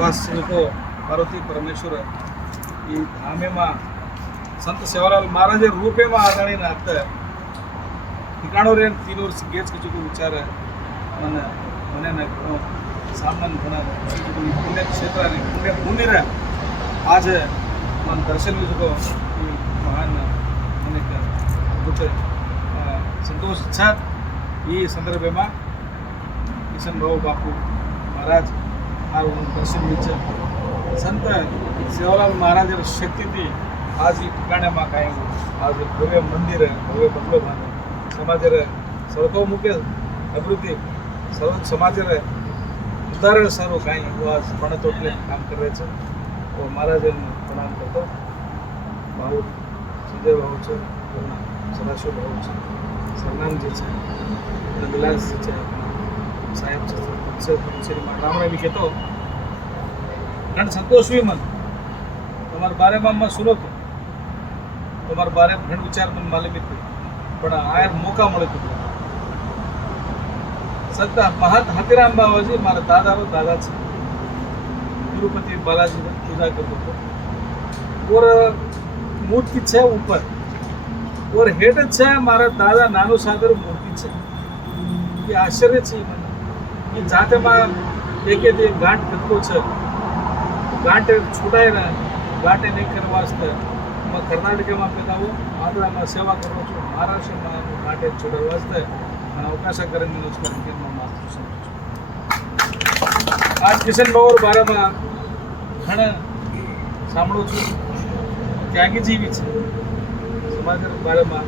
वास को पार्वती परमेश्वर ಈ ಧಾಮೆમાં સંત સેવાલાલ મહારાજે રૂપેમાં આગાડીને હતા ઠिकाणो रे 3 वर्ष गेच के जो विचार मन मने न घणो सामान घणा पुण्य क्षेत्र ने पुण्य भूमि रे आज मन दर्शन में जो महान मने बहुत संतोष इच्छा ಈ ಸಂದರ್ಭમાં કિશન ભાऊ બાપુ મહારાજ મારું દર્શન વિચાર संत सेवालाल महाराज शक्ति थी आज ही ठिकाने में कहीं आज भव्य मंदिर है भव्य बंगलो बांधे समाज सर्वतोमुखी अभिवृद्धि सर्व समाज उदाहरण सारो कहीं वो आज पणतोटले काम कर रहे और महाराज प्रणाम करता भाव संजय भाव है सदाशिव भाव है सरनाम जी है विलास जी है साहेब राम भी कहते कारण संतोष हुई मन तुम्हारे बारे में सुनो तो तुम्हारे बारे में घण विचार मन मालूम थी पण आयर मौका मळे तो संत महंत हाथीराम बाबाजी मारा दादा रो दादा छे तिरुपति बालाजी पूजा करतो तो और मूर्ति छे ऊपर और हेड छे मारा दादा नानो सागर मूर्ति छे ये आश्चर्य छे मन ये जाते में एक गांठ कतको छे गांठे छूटाय ना गांठे नहीं करने वास्ते मैं कर्नाटक में पैदा हूँ आंध्र में सेवा करूँ छूँ महाराष्ट्र में गांठे छूटने वास्ते अवकाश करेंगे आज किशन बाबू बारे में घणा सांभळो छूं त्यागी जीवी छे समाज बारे में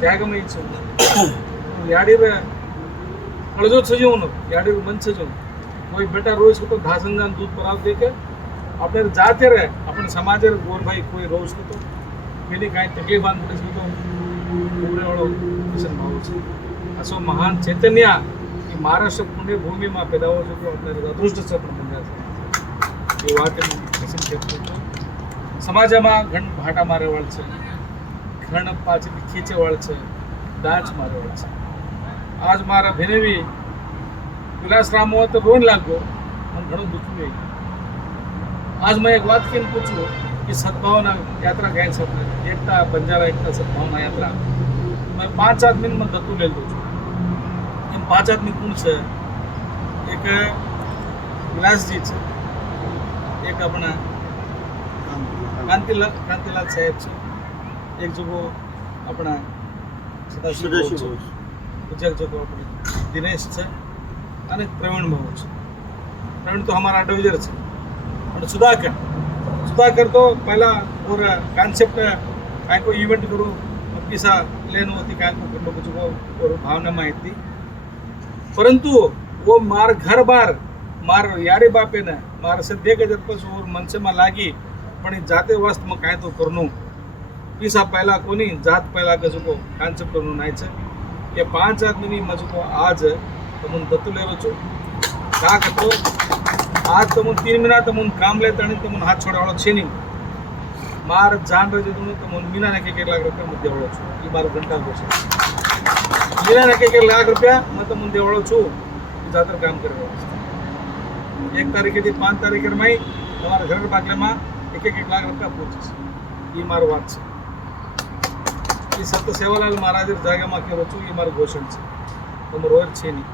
त्यागमयी छे याडी रे कळजो छजो न याडी मन छजो कोई बेटा रोज को तो घासंगान दूध पराव दे के अपने जाते रहे अपने समाज गोर भाई कोई रोज को तो पेली कहीं तकलीफ पड़े तो पूरे वालों किशन भाव है असो महान चैतन्य कि महाराष्ट्र पुण्य भूमि में पैदा हो जो अपने अदृष्ट से बन जाते ये वाक्य किशन कहते समाज में घण भाटा मारे वाल है घण पाछी खींचे वाल है डाच मारे वाल है आज मारा भेने भी विलास राम हो तो रोन लागो मन घणो दुख गई आज मैं एक बात केम पूछूं कि सद्भावना यात्रा गए सपने एकता बंजारा एकता सद्भावना यात्रा मैं 5 आदमी में दत्तू ले लूँ इन 5 आदमी कौन से एक विलास जी है एक अपना कांतिलाल साहेब है एक जो अपना सदाशिव गुजर जो अपने दिनेश है અને પ્રવીણ ભાવ છે પ્રવીણ તો हमारा एडवाइजर છે અને सुधाकर तो पहला और कॉन्सेप्ट काय को इवेंट करूँ पैसा लेनो होती काय को करलो कुछ को और भावना में थी परंतु वो मार घर बार मार यारी बापे ने मार से देख जब पर और मन से में लागी पण जाते वास्त में काय तो करनो पैसा पहला कोनी जात पहला कसो को कॉन्सेप्ट करनो नाही छे ये 5 आदमी मजको आज तुम दत्तू ले छो का करतो आज तुम 3 महीना तुम काम लेता नहीं तुम हाथ छोड़ा वालों छे नहीं मार जान रहे तुम तुम मीना ने के लाख रुपया मुद्दे वालों छो ये बार घंटा हो छे मीना ने के लाख रुपया मैं तुम मुद्दे वालों छो जातर काम करे 1 तारीख थी 5 तारीख में तुम्हारा घर बागले में 1 लाख रुपया पहुंचे ये मारो बात छे ये संत सेवालाल महाराज जागा में कहो छो ये मारो घोषण छे तुम रोज छे नहीं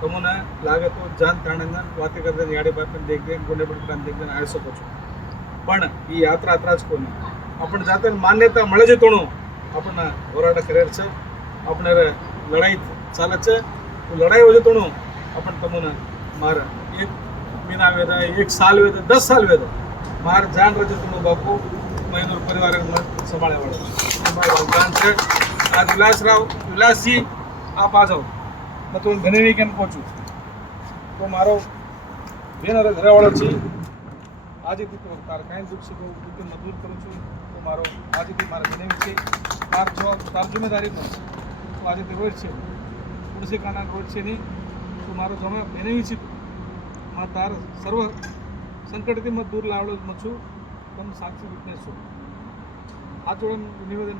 तुमने लागे तो जान ताणंगा वाते करते याडे बापन देख गुंडे बटकान देख आ सको छो पण ई यात्रा अत्राच कोनी आपण जाते मान्यता मळे जे तोणो आपण होराट करेर छे आपण लड़ाई चाले छे तो लड़ाई हो जे तोणो आपण तमने मार 1 महीना वेदा 1 साल वेदा 10 साल वेदा मार जान रजे तोणो बापू मयूर परिवार संभाळे वाळो मार जान छे आज विलास जी आप आ जाओ मैं तो घने केम पहुँचू तो मारो बेन अरे घर वालों छे आज भी तो तार कहीं दुख से दुख मजबूर करूँ छू तो मारो आज भी मारे घने छे तार जो तार जिम्मेदारी तो आज भी रोज छे तुलसी काना रोज छे नहीं तो मारो जमा घने छे मैं तार सर्व संकट थी मैं दूर लावड़ो मछू तुम साक्षी विटनेस छो आ जोड़े निवेदन